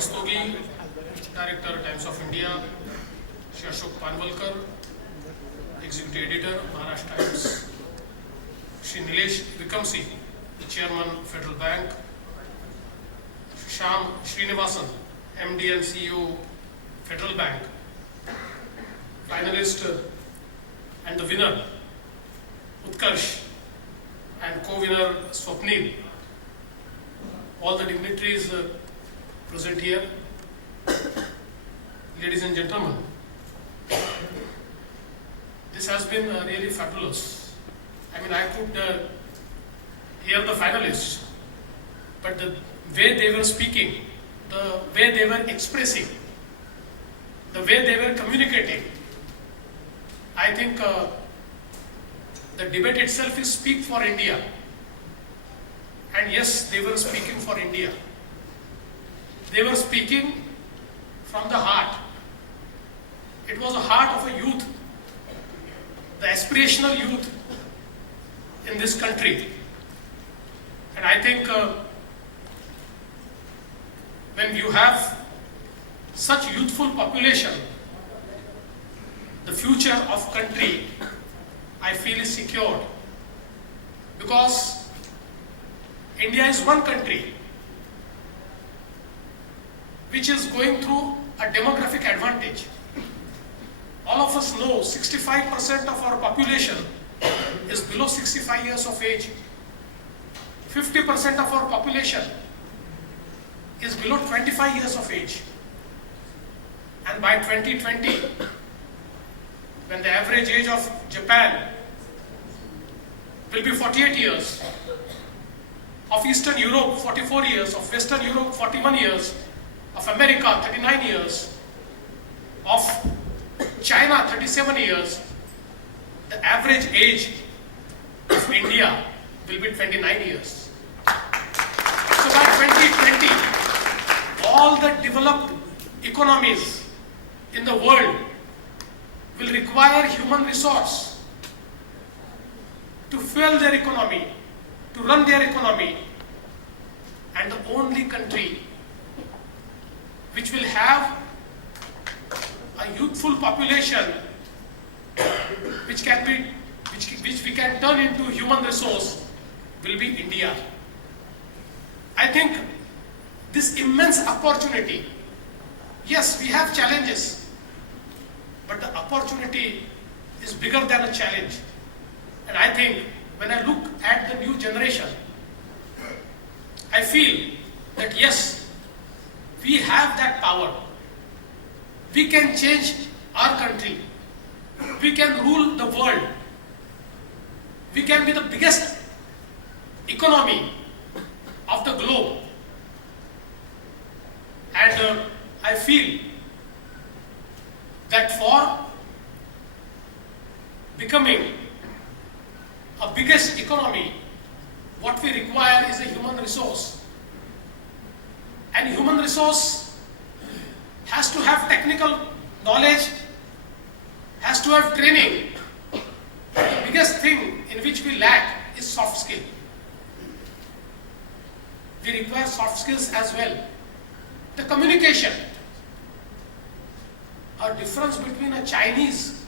Rastogi, Director, Times of India, Shri Ashok Panvalkar, Executive Editor, Maharashtra Times, Shri Nilesh Vikamsi, Chairman, Federal Bank, Shyam Srinivasan, MD and CEO, Federal Bank, finalist and the winner, Utkarsh, and co-winner, Swapnil. All the dignitaries present here. Ladies and gentlemen, this has been really fabulous. I mean, I could hear the finalists, but the way they were speaking, the way they were expressing, the way they were communicating, I think the debate itself is speak for India. And yes, they were speaking for India. They were speaking from the heart. It was the heart of a youth, the aspirational youth in this country. And I think when you have such youthful population, the future of country, I feel, is secured. Because India is one country which is going through a demographic advantage. All of us know 65% of our population is below 65 years of age. 50% of our population is below 25 years of age. And by 2020, when the average age of Japan will be 48 years, of Eastern Europe 44 years, of Western Europe 41 years, of America 39 years, of China 37 years, the average age of India will be 29 years. So by 2020, all the developed economies in the world will require human resource to fuel their economy, to run their economy, and the only country which will have a youthful population which we can turn into human resource will be India. I think this immense opportunity, yes, we have challenges, but the opportunity is bigger than a challenge. And I think when I look at the new generation, I feel that yes, we have that power. We can change our country. We can rule the world. We can be the biggest economy of the globe. And I feel that for becoming a biggest economy, what we require is a human resource. And human resource has to have technical knowledge, has to have training. The biggest thing in which we lack is soft skill. We require soft skills as well. The communication. A difference between a Chinese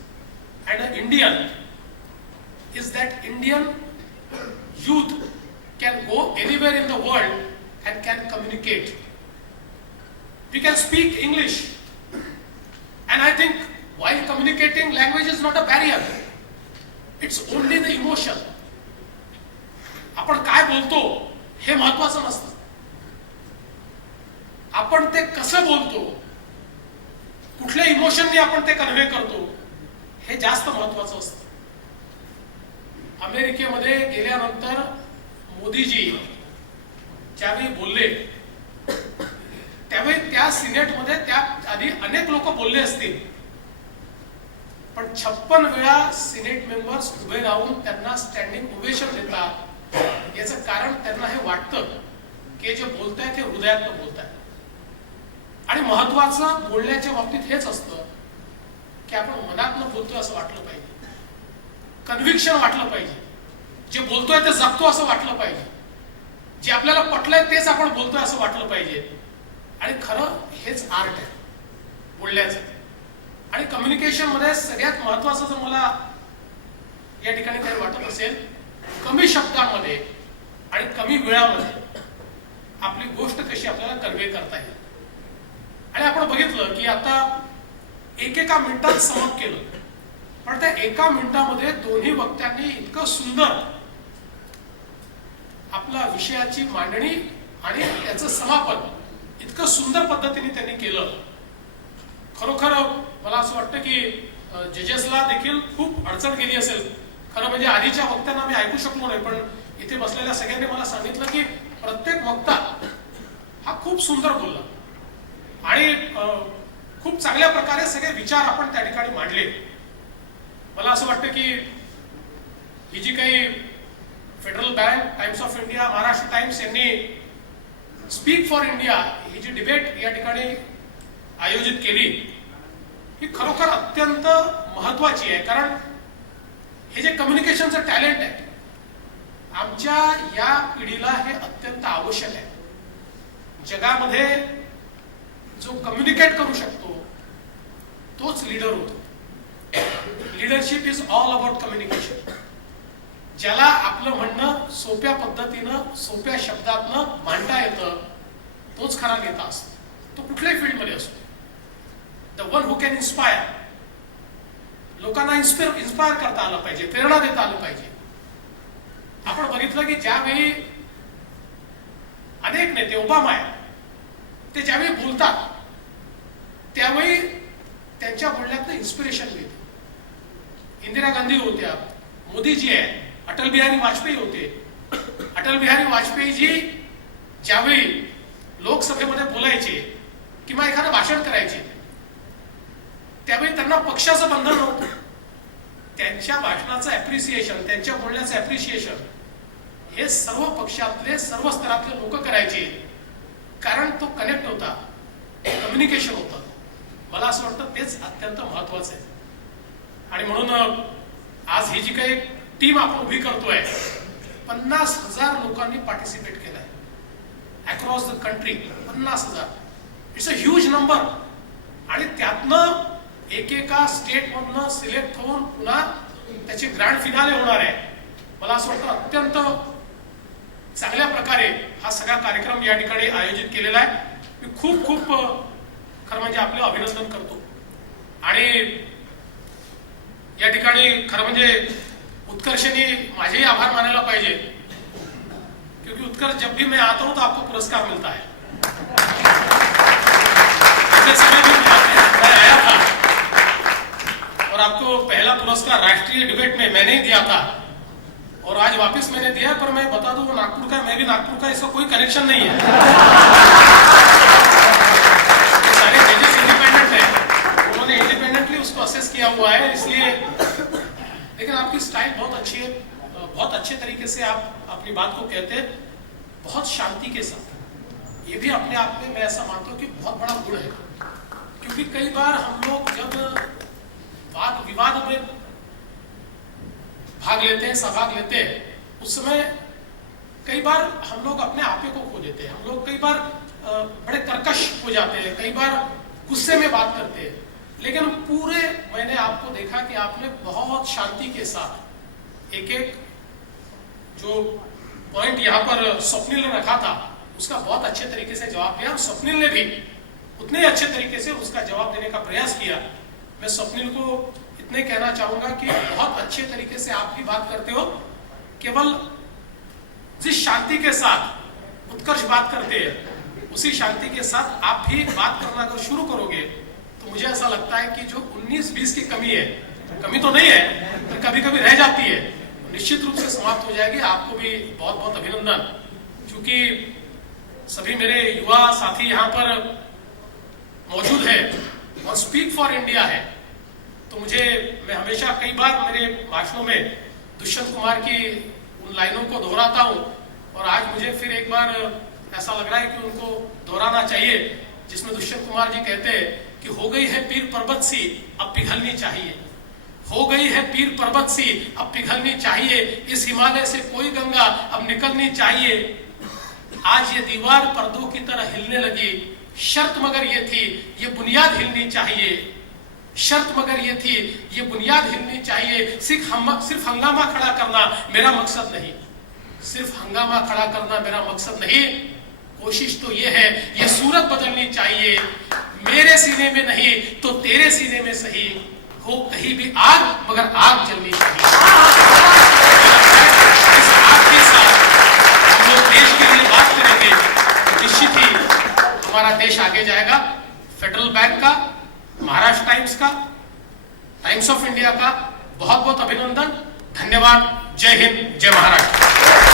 and an Indian is that Indian youth can go anywhere in the world and can communicate. We can speak English. And I think while communicating, language is not a barrier. It's only the emotion. आपण काय बोलतो हे महत्त्वाचं नसतं. आपण ते कसं बोलतो, कुठल्या इमोशनने आपण ते कन्व्हे करतो, हे जास्त महत्त्वाचं असतं. अमेरिकेमध्ये गेल्यानंतर मोदीजी ज्यावेळी बोलले, त्यावेळी त्या सिनेटमध्ये त्या आधी अनेक लोक बोलले असतील, पण 56 वेळा सिनेट मेंबर्स उभे राहून त्यांना स्टँडिंग ओवेशन देतात. याचं कारण त्यांना हे वाटतं की जे बोलतायत ते हृदयातून बोलतायत. आणि महत्त्वाचं बोलण्याच्या बाबतीत हेच असतं की आपण मनातनं बोलतोय असं वाटलं पाहिजे, कन्व्हिक्शन वाटलं पाहिजे, जे बोलतोय ते जगतो असं वाटलं पाहिजे, जे आपल्याला पटलंय तेच आपण बोलतोय असं वाटलं पाहिजे. आणि खरं हेच आर्ट आहे बोलण्याचं. आणि कम्युनिकेशन मध्ये सगळ्यात महत्वाचं जर मला या ठिकाणी काही वाटत असेल, कमी शब्दांमध्ये आणि कमी वेळामध्ये आपली गोष्ट कशी आपल्याला कन्वे करता येईल. आणि आपण बघितलं की आता एकेका मिनिटात समाप्त केलं, पण त्या एका मिनिटामध्ये दोन्ही वक्त्यांनी इतकं सुंदर आपल्या विषयाची मांडणी आणि त्याचं समापन इतकं सुंदर पद्धतीने त्यांनी केलं. खरोखर मला असं वाटतं की जजेसला देखील खूप अडचण गेली असेल. खरं म्हणजे आधीच्या वक्त्यांना मी ऐकू शकलो नाही, पण इथे बसलेल्या सगळ्यांनी मला सांगितलं की प्रत्येक वक्ता हा खूप सुंदर बोलला आणि खूप चांगल्या प्रकारे सगळे विचार आपण त्या ठिकाणी मांडले. मला असं वाटतं की ही जी काही Federal Bank, Times of India, Maharashtra Times यांनी स्पीक फॉर इंडिया ही जी डिबेट या ठिकाणी आयोजित केली ही खरोखर अत्यंत महत्वाची आहे. कारण हे जे कम्युनिकेशनचं टॅलेंट आहे आमच्या या पिढीला हे अत्यंत आवश्यक आहे. जगामध्ये जो कम्युनिकेट करू शकतो तोच लीडर होतो. Leadership is all about communication. ज्याला आपलं म्हणणं सोप्या पद्धतीनं सोप्या शब्दातनं मांडता येतं तोच खरा नेता असतो. तो कुठल्याही फील्डमध्ये असतो. The one who can inspire. लोकांना इन्स्पायर करता आलं पाहिजे, प्रेरणा देता आलं पाहिजे. आपण बघितलं की ज्यावेळी अनेक नेते, ओबामा ते ज्यावेळी बोलतात त्यावेळी त्यांच्या बोलण्यातनं इन्स्पिरेशन मिळते. इंदिरा गांधी होत्या, मोदीजी आहे, अटल बिहारी वाजपेयी होते. अटल बिहारी वाजपेयीजी ज्यावेळी लोकसभेमध्ये बोलायचे किंवा एखादं भाषण करायचे त्यावेळी त्यांना पक्षाचं बंधन नव्हतं. त्यांच्या भाषणाचं ऍप्रिसिएशन, त्यांच्या बोलण्याचं ऍप्रिसिएशन हे सर्व पक्षातले सर्व स्तरातले लोक करायचे. कारण तो कनेक्ट होता, कम्युनिकेशन होतं. मला असं वाटतं तेच अत्यंत महत्वाचं आहे. आणि म्हणून आज ही जी काही टीम आपण उभी करतोय 50,000 लोकांनी पार्टिसिपेट केलाय across the country. 50,000 it's a huge number. आणि त्यातनं एकेका स्टेट मधनं सिलेक्ट होऊन पुन्हा त्याची ग्रँड फिनाले होणार आहे. मला असं वाटतं अत्यंत चांगल्या प्रकारे हा सगळा कार्यक्रम या ठिकाणी आयोजित केलेला आहे. मी खूप खूप खरं म्हणजे आपलं अभिनंदन करतो. आणि या ठिकाणी खरं म्हणजे उत्कर्षनी माझेही आभार मानायला पाहिजे, क्योंकि उत्कर्ष जब भी मैं आता हूं तो आपको पुरस्कार मिलता है. समय में मैं आया था और आपको पहला पुरस्कार राष्ट्रीय डिबेट में मैंने ही दिया था और आज वापस मैंने दिया. पर मैं बता दूं वो नागपुर का, मैं भी नागपुर का, इसका कोई कनेक्शन नहीं है. सारे जजेस इंडिपेंडेंट है, उन्होंने इंडिपेंडेंटली उसको असेस किया हुआ है. इसलिए लेकिन आपकी स्टाइल बहुत अच्छी है, बहुत अच्छे तरीके से आप अपनी बात को कहते हैं, बहुत शांति के साथ. ये भी अपने आप में मैं ऐसा मानता हूं कि बहुत बड़ा गुण है. क्योंकि कई बार हम लोग जब वाद विवाद में भाग लेते हैं, सहभाग लेते हैं, उस समय कई बार हम लोग अपने आपे को खो देते हैं. हम लोग कई बार बड़े कर्कश हो जाते हैं, कई बार गुस्से में बात करते हैं. लेकिन पूरे मैंने आपको देखा कि आपने बहुत शांति के साथ एक एक जो पॉइंट यहाँ पर स्वप्निल ने रखा था उसका बहुत अच्छे तरीके से जवाब दिया. स्वप्निल ने भी उतने अच्छे तरीके से उसका जवाब देने का प्रयास किया. मैं स्वप्निल को इतने कहना चाहूंगा कि बहुत अच्छे तरीके से आप भी बात करते हो. केवल जिस शांति के साथ उत्कर्ष बात करते हैं उसी शांति के साथ आप भी बात करना अगर शुरू करोगे तो मुझे ऐसा लगता है कि जो 19-20 की कमी है, कमी तो नहीं है पर कभी कभी रह जाती है, निश्चित रूप से समाप्त हो जाएगी. आपको भी बहुत बहुत अभिनंदन. क्योंकि सभी मेरे युवा साथी यहाँ पर मौजूद है और स्पीक फॉर इंडिया है, तो मैं हमेशा कई बार मेरे भाषणों में दुष्यंत कुमार की उन लाइनों को दोहराता हूं. और आज मुझे फिर एक बार ऐसा लग रहा है कि उनको दोहराना चाहिए, जिसमें दुष्यंत कुमार जी कहते हैं कि हो गई है पीर पर्वत सी अब पिघलनी चाहिए. हो गई है पीर पर्वत सी अब पिघलनी चाहिए. इस हिमालय से कोई गंगा अब निकलनी चाहिए. आज ये दीवार पर्दों की तरह हिलने लगी, शर्त मगर ये थी, ये बुनियाद हिलनी चाहिए। शर्त मगर ये थी, ये बुनियाद हिलनी चाहिए। सिर्फ हंगामा खड़ा करना मेरा मकसद नहीं, सिर्फ हंगामा खड़ा करना मेरा मकसद नहीं। कोशिश तो ये है, ये सूरत बदलनी चाहिए। मेरे सीने में नहीं तो तेरे सीने में सही, हो कहीं भी आग मगर आग जलनी चाहिए। इस आग के साथ हम लोग देश के लिए बात करेंगे, निश्चित ही हमारा देश आगे जाएगा। फेडरल बैंक का, महाराष्ट्र टाइम्स का, टाइम्स ऑफ इंडिया का बहुत बहुत अभिनंदन, धन्यवाद। जय हिंद, जय महाराष्ट्र।